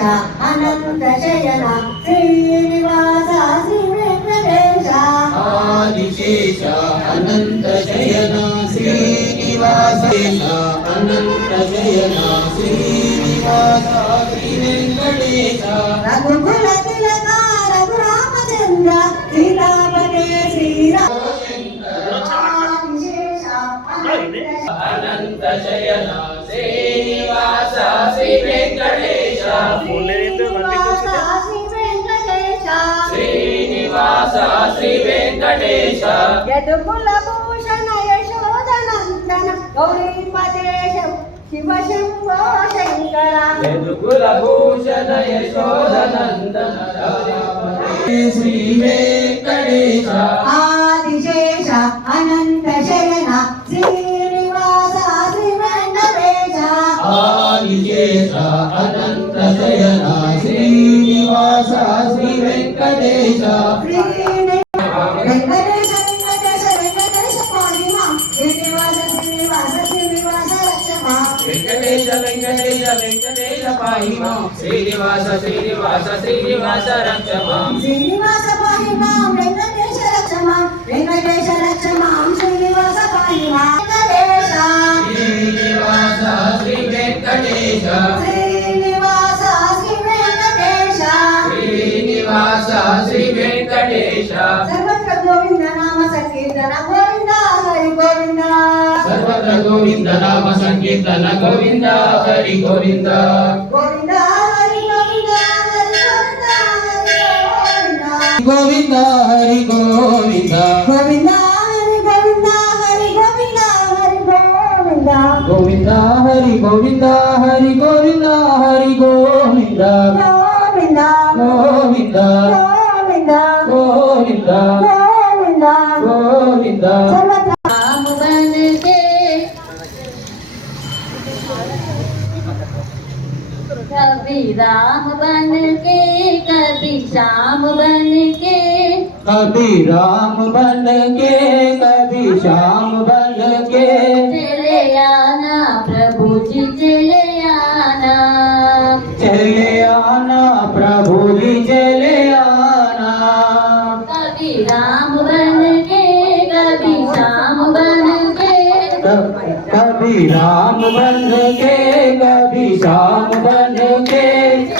అనంత శయన శ్రీనివాస శ్రీ వెంకటేశ ఆదిశేష అనంత శయన శ్రీనివాస అనంత శయన శ్రీనివాస శ్రీ వెంకటేశ రఘుకుల తిలక రఘురామచంద్ర సీతాపతే శ్రీరామ అనంత శయన శ్రీనివాస శ్రీ వెంకటేశ శ్రీనివాస శ్రీ వెంకటేశ యదుకుల భూషణ యశోదనందన గౌరీపదేశ శివ శంభో శంకర యదుకుల భూషణ యశోదనందన శ్రీ వెంకటేశ ఆదిశేష అనంత శయన శ్రీనివాస శ్రీ వెంకటేశ ఆదిశేష అనంత శయన శ్రీనివాస శ్రీ వెంకటేశ వెంకటేశ వెంకటేశ వెంకటేశ పాలిమా శ్రీనివాస శ్రీనివాస శ్రీనివాస రక్షమా వెంకటేశ వెంకటేశ వెంకటేశ పాహిమా శ్రీనివాస శ్రీనివాస శ్రీనివాస రక్షమా శ్రీనివాస పాలిమా వెంకటేశ రక్షమా వెంకటేశ రక్షమా శ్రీనివాస పాలిమా వెంకటేశ శ్రీనివాస శ్రీ వెంకటేశ శ్రీనివాస శ్రీ వెంకటేశ శ్రీనివాస శ్రీ వెంకటేశ సర్వత్ర గోవింద నామ సంకీర్తన గోవింద హరి గోవింద సర్వత్ర గోవింద నామ సంకీర్తన గోవింద హరి గోవింద గోవింద హరి గోవింద హరి గోవింద గోవింద హరి గోవింద గోవింద హరి గోవింద హరి గోవింద హరి గోవింద గోవింద హరి గోవింద హరి గోవింద హరి గోవింద గోవింద గోవింద గోవింద గోవింద గోవింద గోవింద సర్వత్ర రామ బనకే कभी राम बन के कभी श्याम बन के कभी राम बन के कभी श्याम बन के चले आना प्रभु जी चले आना चले आना प्रभु जी चले आना कभी राम बन के कभी श्याम बन के कभी राम बन के कभी श्याम बन के